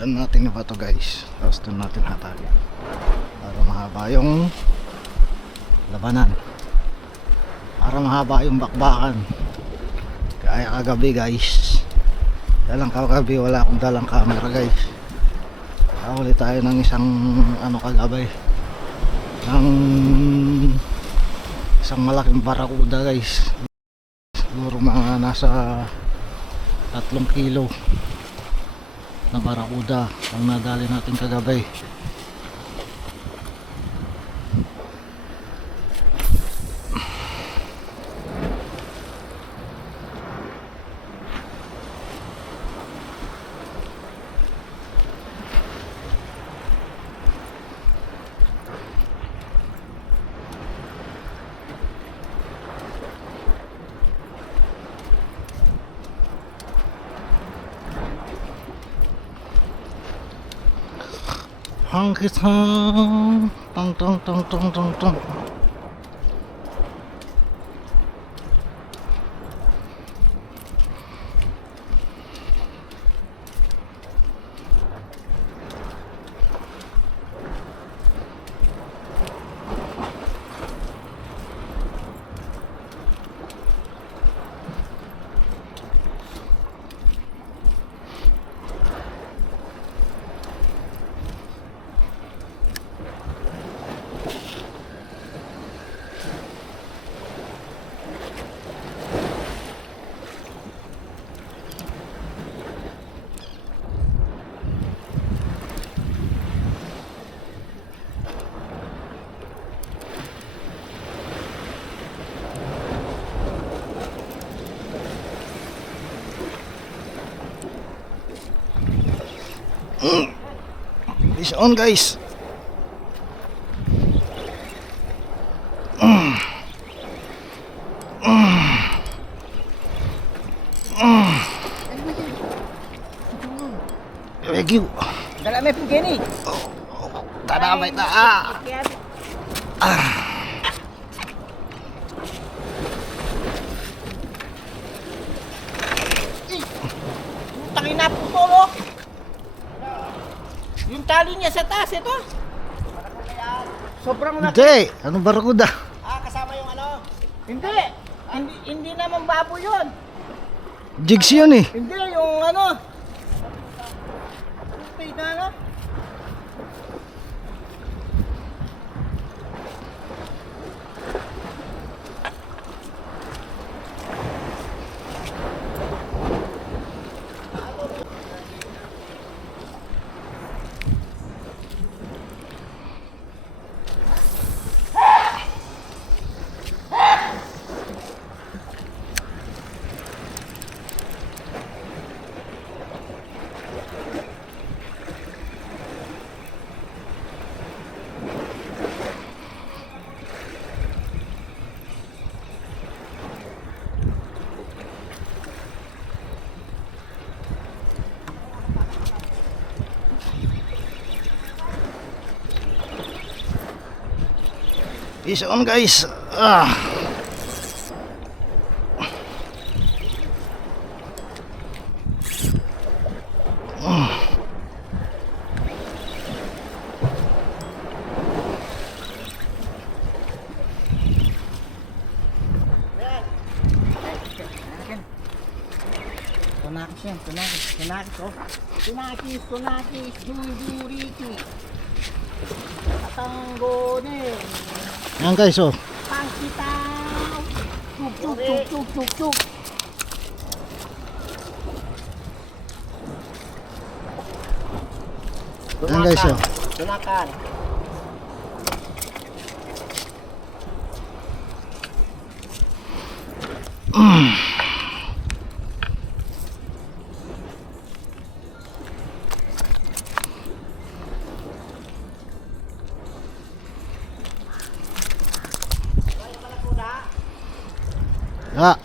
Diyan natin na ba to guys, tapos doon natin hatagin para mahaba yung labanan, para mahaba yung bakbakan. Kaya kagabi guys, dalang kagabi wala akong dalang camera guys. Nakahuli tayo ng isang ano kagabi, ng isang malaking barakuda guys. Siguro mga nasa 3 kilo na barakuda ang nadali natin kagabi. Hangkit hang tong tong tong tong tong tong. Fish on guys. Thank you. Dala may pugeni. Tadamay ta. Tangin na po to. Yung tali niya sa taas ito. Sobrang laki. Hindi, anong barakuda? Kasama yung ano? Hindi. Hindi naman baboy yun. Jigs yun eh. Hindi yung ano. Pay na ano? Fish on guys. Tunakis yan, tunakis oh. Tunakis, duriki. Tanggone. Yan guys oh. Pangkitaw. Cuk. Yan guys oh. Tunakan. Ah.